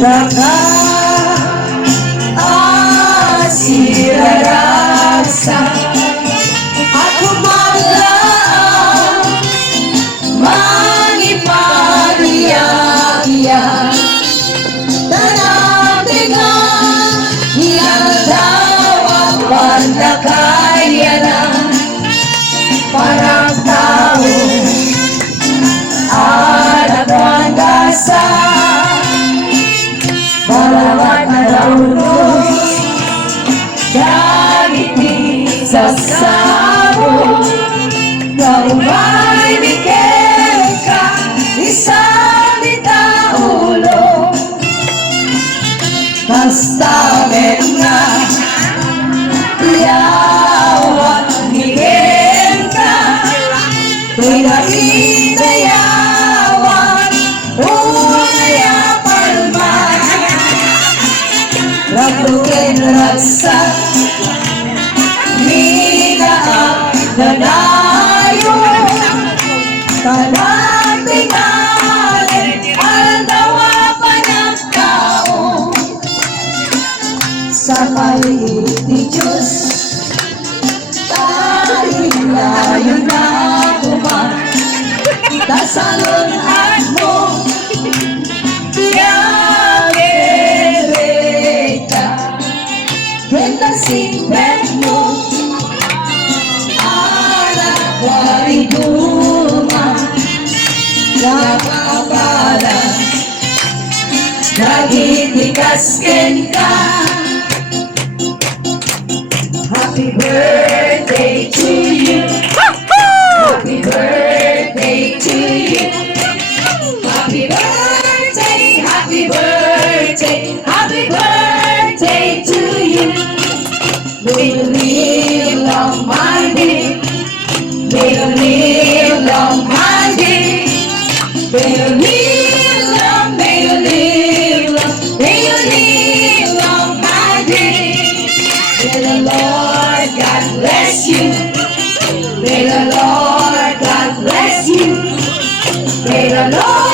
Raka asirarasa at humaglaan manipariya-iya tanang-tingang niyang pagkakaya na parang tao anak wangasa bawat araw gagiti sa sabo kaumay bigyan ka isang ditaulo basta na yawan bigyan ka pinagitayawan unaya palma rapukin rasa Migaang nanayo tanang tingalin ang dawa pa ng tao sa maliit ni Diyos tayo'y layo na kuman tasalon at mo Rebecca ganda sinbet mo Wariduma Nakapala Nagitigasken ka Happy birthday to you Happy birthday to you Happy birthday, happy birthday Happy birthday to you May you live long my day May you live long, my dear. May you live long, may you live long, may you live long, my dear. May the Lord God bless you. May the Lord God bless you. May the Lord